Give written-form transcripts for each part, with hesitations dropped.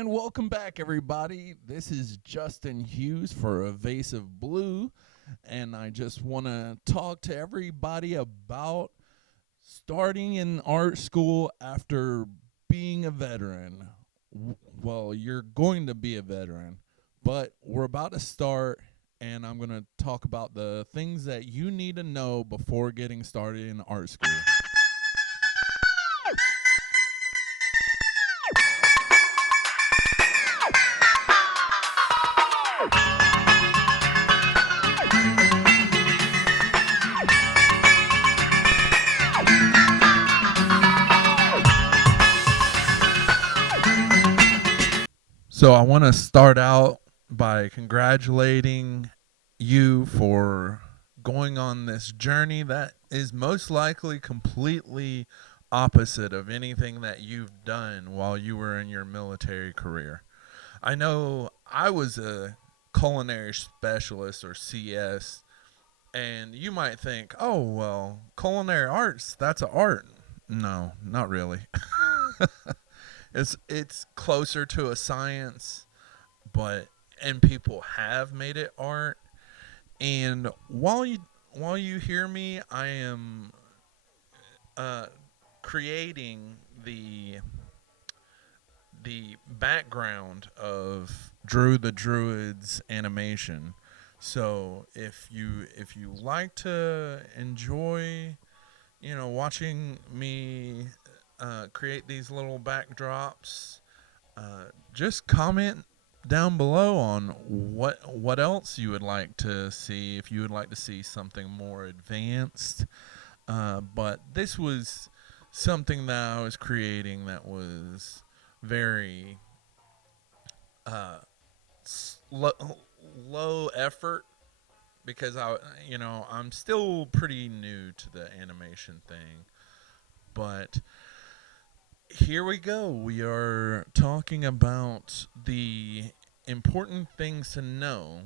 And welcome back, everybody. This is Justin Hughes for Evasive Blue, and I just want to talk to everybody about starting in art school after being a veteran. Well, you're going to be a veteran, but we're about to start, and I'm going to talk about the things that you need to know before getting started in art school. So I want to start out by congratulating you for going on this journey that is most likely completely opposite of anything that you've done while you were in your military career. I know I was a culinary specialist or CS, and you might think, oh, well, culinary arts, that's an art. No, not really. It's closer to a science, but and people have made it art. And while you hear me, I am uh, creating the background of Drew the Druid's animation. So if you like to enjoy, watching me create these little backdrops, just comment down below on what else you would like to see, if you would like to see something more advanced. But this was something that I was creating that was very low effort, because I'm still pretty new to the animation thing. But here we go. We are talking about the important things to know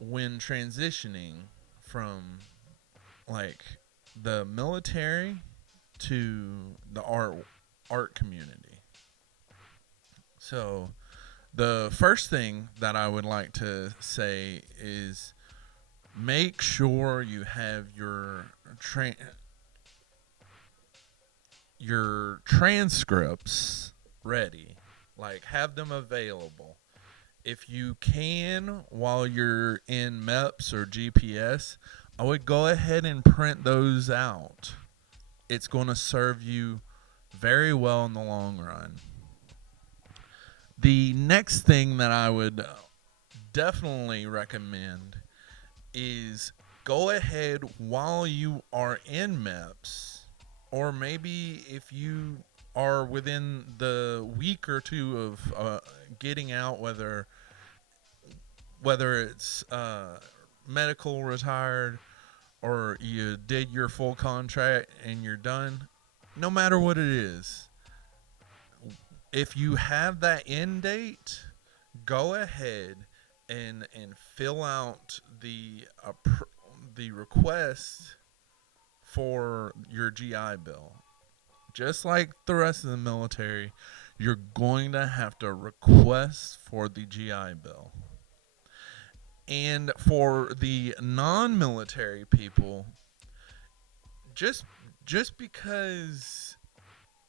when transitioning from like the military to the art community. So the first thing that I would like to say is make sure you have your transcripts ready. Like, have them available. If you can, while you're in MEPS or GPS, I would go ahead and print those out. It's going to serve you very well in the long run. The next thing that I would definitely recommend is go ahead while you are in MEPS, or maybe if you are within the week or two of getting out, whether it's medical retired or you did your full contract and you're done, no matter what it is, if you have that end date, go ahead and fill out the request for your GI Bill. Just like the rest of the military, you're going to have to request for the GI Bill. And for the non-military people, just because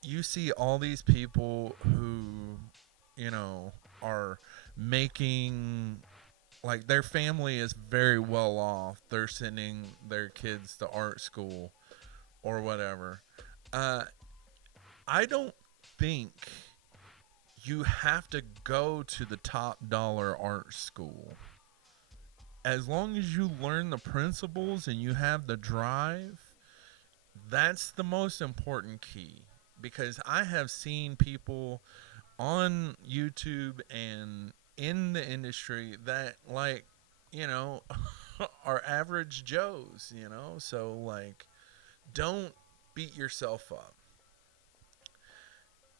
you see all these people who, are making, like, their family is very well off, they're sending their kids to art school or whatever. I don't think you have to go to the top dollar art school. As long as you learn the principles and you have the drive, that's the most important key. Because I have seen people on YouTube and in the industry that, like, are average Joes, so, like, don't beat yourself up.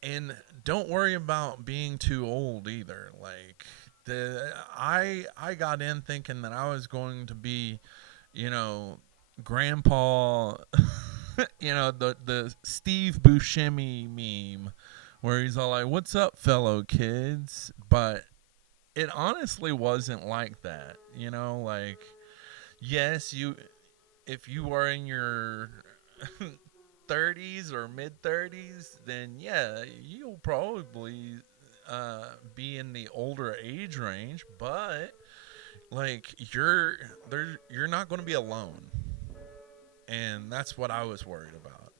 And don't worry about being too old either. Like, I got in thinking that I was going to be, grandpa, the Steve Buscemi meme where he's all like, "What's up, fellow kids?" But it honestly wasn't like that. Like, yes, if you are in your 30s or mid 30s, then yeah, you'll probably be in the older age range, but like you're not going to be alone, and that's what I was worried about.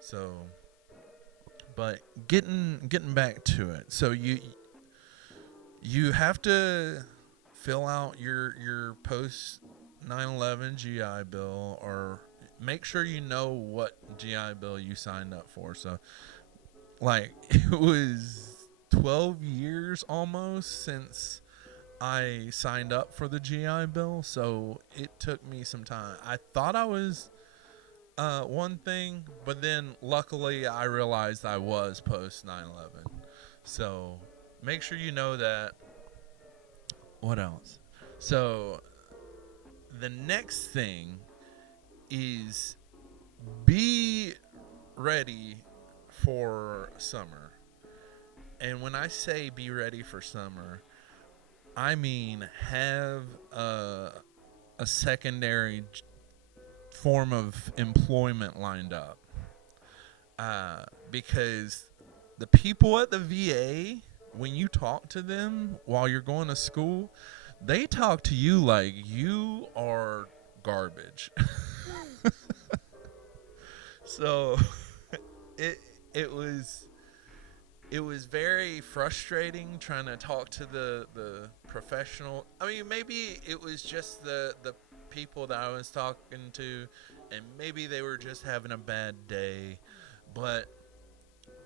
So, but getting back to it, so you have to fill out your post 9/11 GI Bill, or make sure you know what GI Bill you signed up for. So, like, it was 12 years almost since I signed up for the GI Bill, so it took me some time. I thought I was one thing, but then luckily I realized I was post 9/11. So make sure you know that. What else? So the next thing is be ready for summer. And when I say be ready for summer, I mean have a secondary form of employment lined up. Because the people at the VA, when you talk to them while you're going to school, they talk to you like you are garbage. So it it was very frustrating trying to talk to the professional. I mean, maybe it was just the people that I was talking to, and maybe they were just having a bad day, but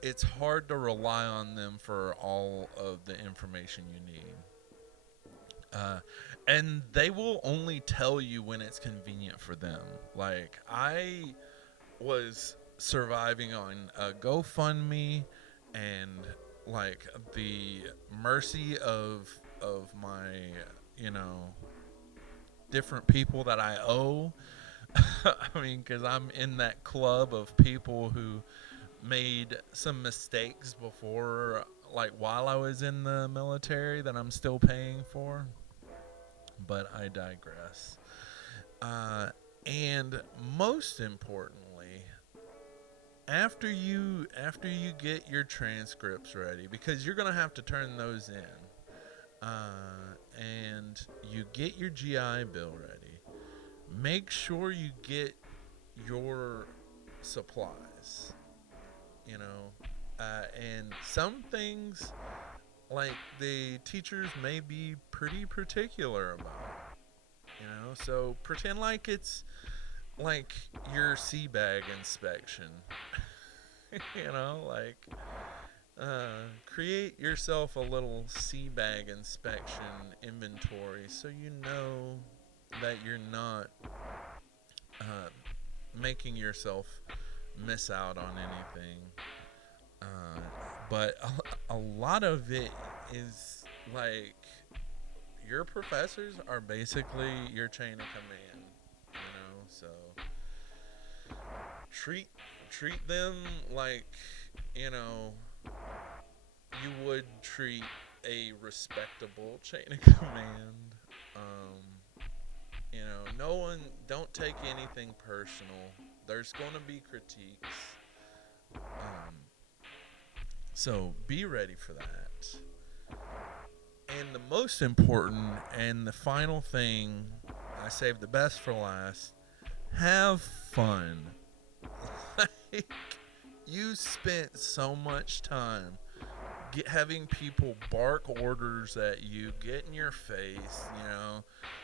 it's hard to rely on them for all of the information you need. And they will only tell you when it's convenient for them. Like, I was surviving on a GoFundMe and like the mercy of my, different people that I owe. I mean, because I'm in that club of people who made some mistakes before, like while I was in the military, that I'm still paying for. But I digress. And most importantly, after you get your transcripts ready, because you're gonna have to turn those in, and you get your GI Bill ready, make sure you get your supplies. And some things, like, the teachers may be pretty particular about. So pretend like it's like your sea bag inspection. Like, create yourself a little sea bag inspection inventory, so you know that you're not making yourself miss out on anything. But a lot of it is like, your professors are basically your chain of command, so treat them like, you would treat a respectable chain of command. No one, don't take anything personal. There's going to be critiques. So be ready for that. And the most important and the final thing, I saved the best for last, have fun. Like, you spent so much time having people bark orders at you, get in your face,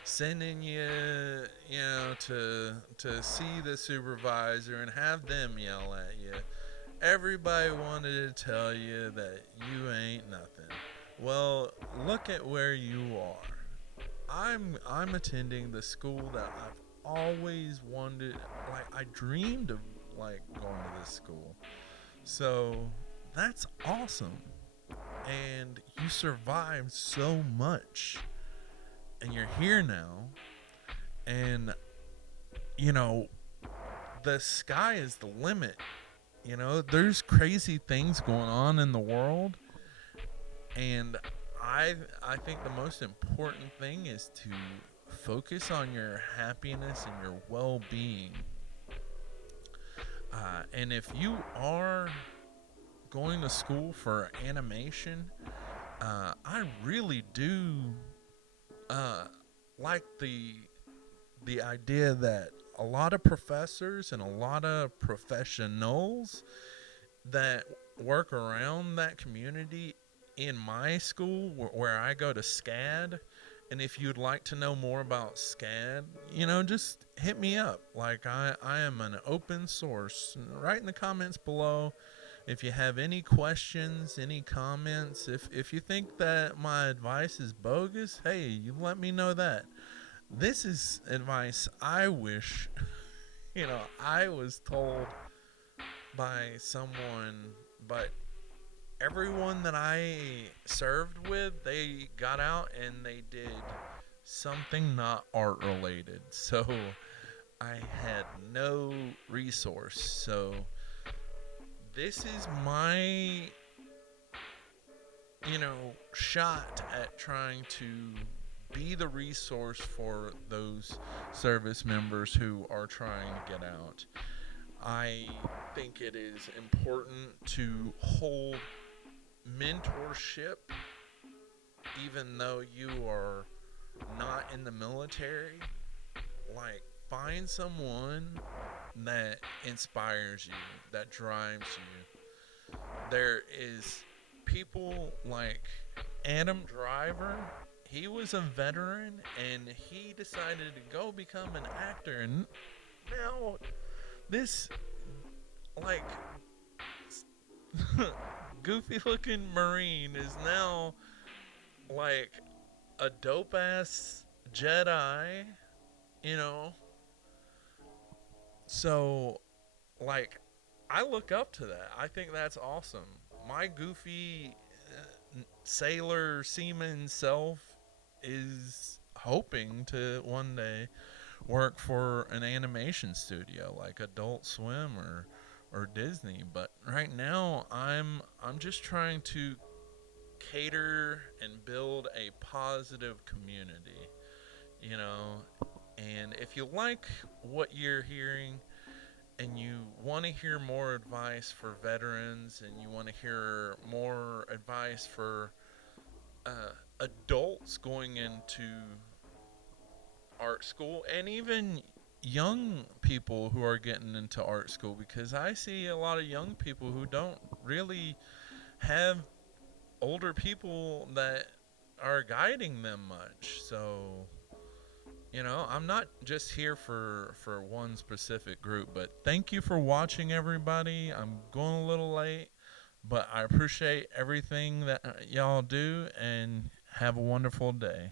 sending you, to see the supervisor and have them yell at you. Everybody wanted to tell you that you ain't nothing. Well, look at where you are. I'm attending the school that I've always wanted. Like, I dreamed of, like, going to this school. So that's awesome. And you survived so much, and you're here now, and the sky is the limit There's crazy things going on in the world, and I think the most important thing is to focus on your happiness and your well-being. And if you are going to school for animation, I really do uh, like the idea that a lot of professors and a lot of professionals that work around that community in my school where I go to SCAD. And if you'd like to know more about SCAD, just hit me up. Like, I am an open source. Write in the comments below if you have any questions, any comments. If you think that my advice is bogus, hey, you let me know that. This is advice I wish, I was told by someone, but everyone that I served with, they got out and they did something not art related. So I had no resource. So this is my, shot at trying to be the resource for those service members who are trying to get out. I think it is important to hold mentorship even though you are not in the military. Like, find someone that inspires you, that drives you. There is people like Adam Driver. He was a veteran and he decided to go become an actor, and now this, like, goofy looking Marine is now like a dope ass Jedi, you know? So, like, I look up to that. I think that's awesome. My goofy sailor seaman self is hoping to one day work for an animation studio like Adult Swim or Disney, but right now I'm just trying to cater and build a positive community, you know. And if you like what you're hearing and you want to hear more advice for veterans and you want to hear more advice for adults going into art school, and even young people who are getting into art school, because I see a lot of young people who don't really have older people that are guiding them much. So, I'm not just here for one specific group, but thank you for watching, everybody. I'm going a little late, but I appreciate everything that y'all do, and have a wonderful day.